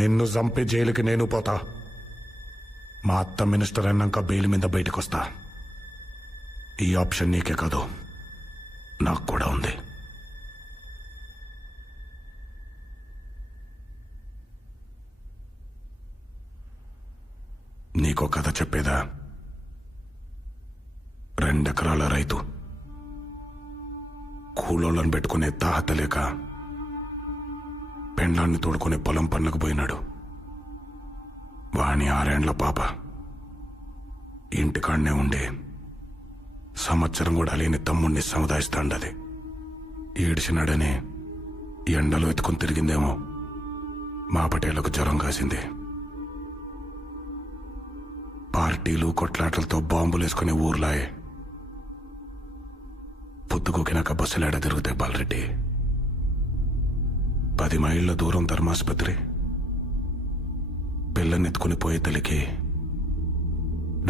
నిన్ను చంపి జైలుకి నేను పోతా. మా అత్త మినిస్టర్ అన్నాక బెయిల్ మీద బయటకొస్తా. ఈ ఆప్షన్ నీకే కాదు, నాకు కూడా ఉంది. నీకో కథ చెప్పేదా? 2 ఎకరాల రైతు కూలోళ్ళను పెట్టుకునే తాహత లేక పెండ్లాన్ని తోడుకునే పొలం పనులకు పోయినాడు. వాణి 6 ఏండ్ల పాప ఇంటికాడనే ఉండే సంవత్సరం కూడా లేని తమ్ముణ్ణి సముదాయిస్తాండది. ఏడిచినాడనే ఎండలో ఎత్తుకుని తిరిగిందేమో మా పటేళ్లకు జ్వరం కాసింది. పార్టీలు కొట్లాటలతో బాంబులేసుకునే ఊర్లాయే. పొద్దుగోకినాక బస్సులేడ తిరుగుతాయి బాలరెడ్డి. 10 మైళ్ళ దూరం ధర్మాసుపత్రి. పిల్లనెత్తుకుని పోయే తల్లికి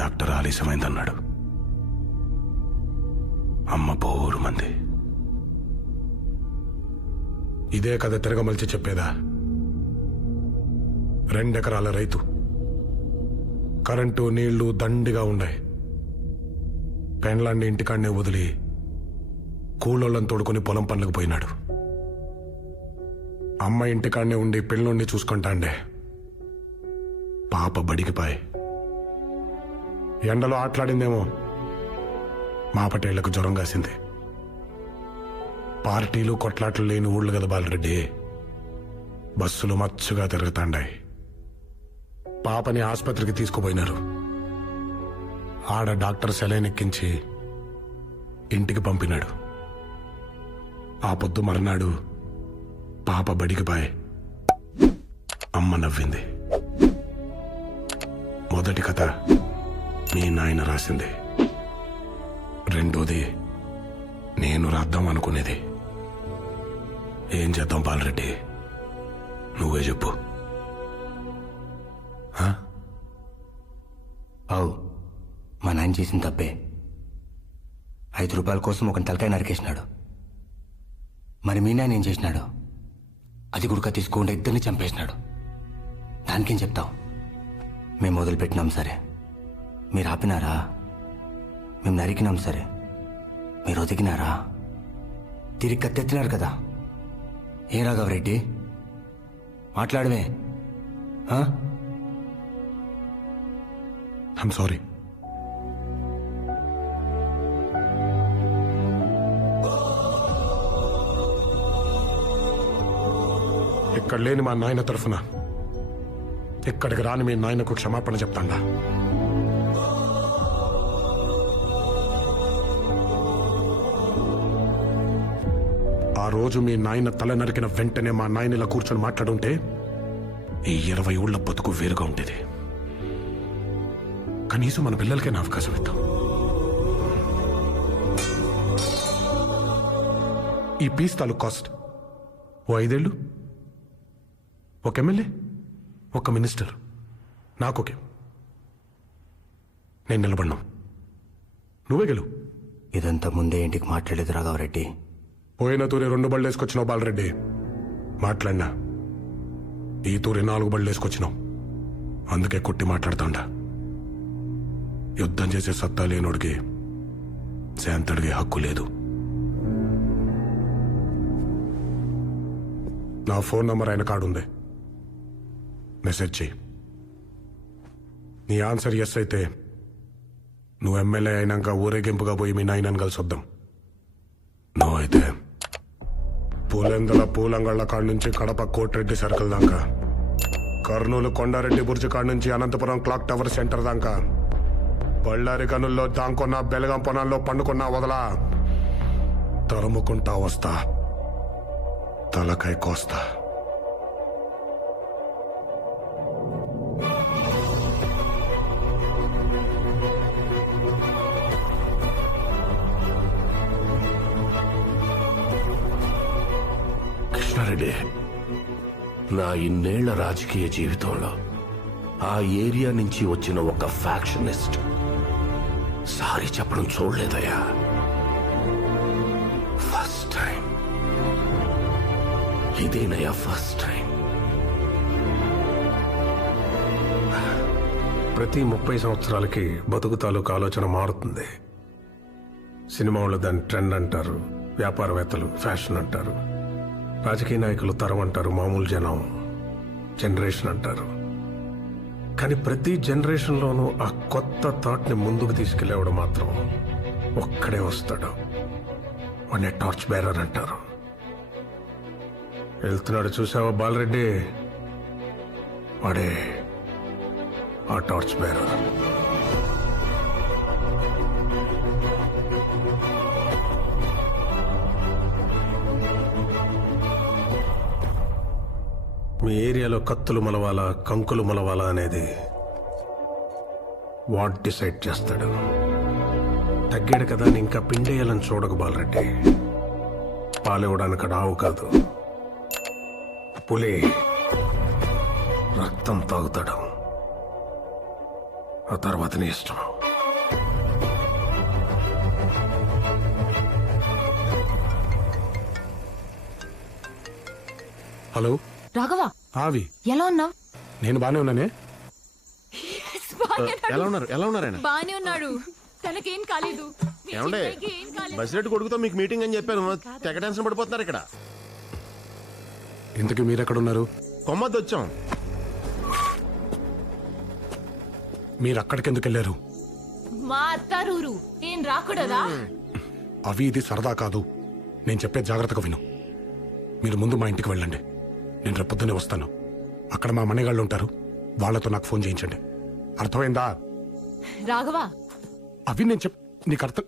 డాక్టర్ ఆలస్యమైందన్నాడు. అమ్మ బోరు మంది. ఇదే కథ తిరగమలిచి చెప్పేదా? 2 ఎకరాల రైతు, కరెంటు నీళ్లు దండిగా ఉన్నాయి. పెండ్లాన్ని ఇంటికాడనే వదిలి కూలోళ్ళని తోడుకుని పొలం పనులకు పోయినాడు. అమ్మ ఇంటికాడనే ఉండి పిల్లోడిని చూసుకుంటాండే. పాప బడికి పాయ్. ఎండలో ఆటలాడిందేమో మా పటేళ్లకు జ్వరం కాసింది. పార్టీలు కొట్లాట్లు లేని ఊళ్ళు కదా బాలరెడ్డి. బస్సులు మచ్చుగా తిరుగుతాండాయి. పాపని ఆసుపత్రికి తీసుకుపోయినారు. ఆడ డాక్టర్ సెలైన్ ఎక్కించి ఇంటికి పంపినాడు. ఆ పొద్దు మర్నాడు పాప బడికి పాయ్. అమ్మ నవ్వింది. మొదటి కథ మీ నాయన రాసింది. రెండోది నేను రాద్దాం అనుకునేది. ఏం చేద్దాం బాలరెడ్డి, నువ్వే చెప్పు. అవు, మా నాయన చేసిన తప్పే. 5 రూపాయల కోసం ఒక తలకాయ నరికేసినాడు. మరి మీ నాయన ఏం చేసినాడు? అది గుడక తీసుకుంటే 2 చంపేసినాడు. దానికేం చెప్తావు? మేము మొదలుపెట్టినాం సరే, మీరు ఆపినారా? మేము నరికినాం సరే, మీరు ఒదిగినారా? తిరిగి కత్తెత్తినారు కదా. ఏ రాఘవరెడ్డి మాట్లాడవే? I'm sorry. ఇక్కడ లేని మా నాయన తరఫున ఇక్కడికి రాని మీ నాయనకు క్షమాపణ చెప్తాండా. ఆ రోజు మీ నాయన తల నరికిన వెంటనే మా నాయన ఇలా కూర్చొని మాట్లాడుంటే ఈ 20 ఊళ్ళ బతుకు వేరుగా ఉండేది. కనీసం మన పిల్లలకే నా అవకాశం ఇద్దాం. ఈ పీస్ తాలూకు కాస్ట్ ఓ 5 ఏళ్ళు. ఒక ఎమ్మెల్యే, ఒక మినిస్టర్, నాకొకే. నేను నిలబడినా, నువ్వే గెలువు. ఇదంతా ముందే ఇంటికి మాట్లాడేది రాఘవరెడ్డి. పోయిన తూరి 2 బళ్ళు వేసుకొచ్చినావు బాలరెడ్డి, మాట్లాడినా. ఈ తూరి 4 బళ్ళు వేసుకొచ్చినావు, అందుకే కొట్టి మాట్లాడుతాండా. యుద్ధం చేసే సత్తా లేనోడికి శాంతడిగే హక్కు లేదు. నా ఫోన్ నంబర్ ఆయన కాడుంది, మెసేజ్ చెయ్యి. నీ ఆన్సర్ ఎస్ అయితే నువ్వు ఎమ్మెల్యే అయినాక ఊరేగింపుగా పోయి మీ నాయనని కలిసి వద్దాం. నో అయితే పూలెందల పూలంగళ్ళ కాడ నుంచి కడప కోటిరెడ్డి సర్కిల్ దాకా, కర్నూలు కొండారెడ్డి బుర్జి కాడ నుంచి అనంతపురం క్లాక్ టవర్ సెంటర్ దాకా, బళ్ళారి కనుల్లో దాంకున్న బెలగం పొనాల్లో పండుకున్నా వదలా, తరుముకుంటా వస్తా, తలకాయ కోస్తా. కృష్ణారెడ్డి, నా ఇన్నేళ్ల రాజకీయ జీవితంలో ఆ ఏరియా నుంచి వచ్చిన ఒక ఫ్యాక్షనిస్ట్ సారీ చెప్పడం చూడలేదయ్యా. ఫస్ట్ టైం ఇదేనయ్యా, ఫస్ట్ టైం. ప్రతి 30 సంవత్సరాలకి బతుకు తాలూకు ఆలోచన మారుతుంది. సినిమా వాళ్ళు దాన్ని ట్రెండ్ అంటారు, వ్యాపారవేత్తలు ఫ్యాషన్ అంటారు, రాజకీయ నాయకులు తరం అంటారు, మామూలు జనం జనరేషన్ అంటారు. కానీ ప్రతి జనరేషన్లోనూ ఆ కొత్త థాట్ని ముందుకు తీసుకెళ్లేవాడు మాత్రం ఒక్కడే వస్తాడు. వాడిని టార్చ్ బేరర్ అంటారు. వెళ్తున్నాడు చూసావా బాలరెడ్డి, వాడే ఆ టార్చ్ బేరర్. మీ ఏరియాలో కత్తులు మలవాలా కంకులు మలవాలా అనేది వాట్ డిసైడ్ చేస్తాడు. తగ్గాడు కదా అని ఇంకా పిండేయాలని చూడకు బాలరెడ్డి. పాలివ్వడానికి ఆవు కాదు, పులి. రక్తం తాగుతాడు, ఆ తర్వాత నీ ఇష్టం. హలో రాఘవ, ఆవి, ఎలా ఉన్నావు? నేను బానే ఉన్నానే. ఎలా ఉన్నారు ఆయన? బానే ఉన్నాడు, తనకేం కాలేదు. మీ ఏమండే చిన్నయ్యకి ఏం కాలేదు. బసిరెడ్డి కొడుకుతో మీకు మీటింగ్ అని చెప్పాను, తెగ టెన్షన్ పడిపోతున్నారు ఇక్కడ. ఇంతకీ మీరెక్కడున్నారు? కొమ్మద్దు వచ్చాం. మీరు అక్కడికి ఎందుకు వెళ్ళారు? మా అత్తారూరు, నేను రాకూడదా? అవి ఇది సరదా కాదు, నేను చెప్పే జాగ్రత్తగా విను. మీరు ముందు మా ఇంటికి వెళ్ళండి, నేను రేపొద్దునే వస్తాను. అక్కడ మా మణిగాళ్ళు ఉంటారు, వాళ్ళతో నాకు ఫోన్ చేయించండి. అర్థమైందా? రాఘవ, అవి నేను నీకు అర్థం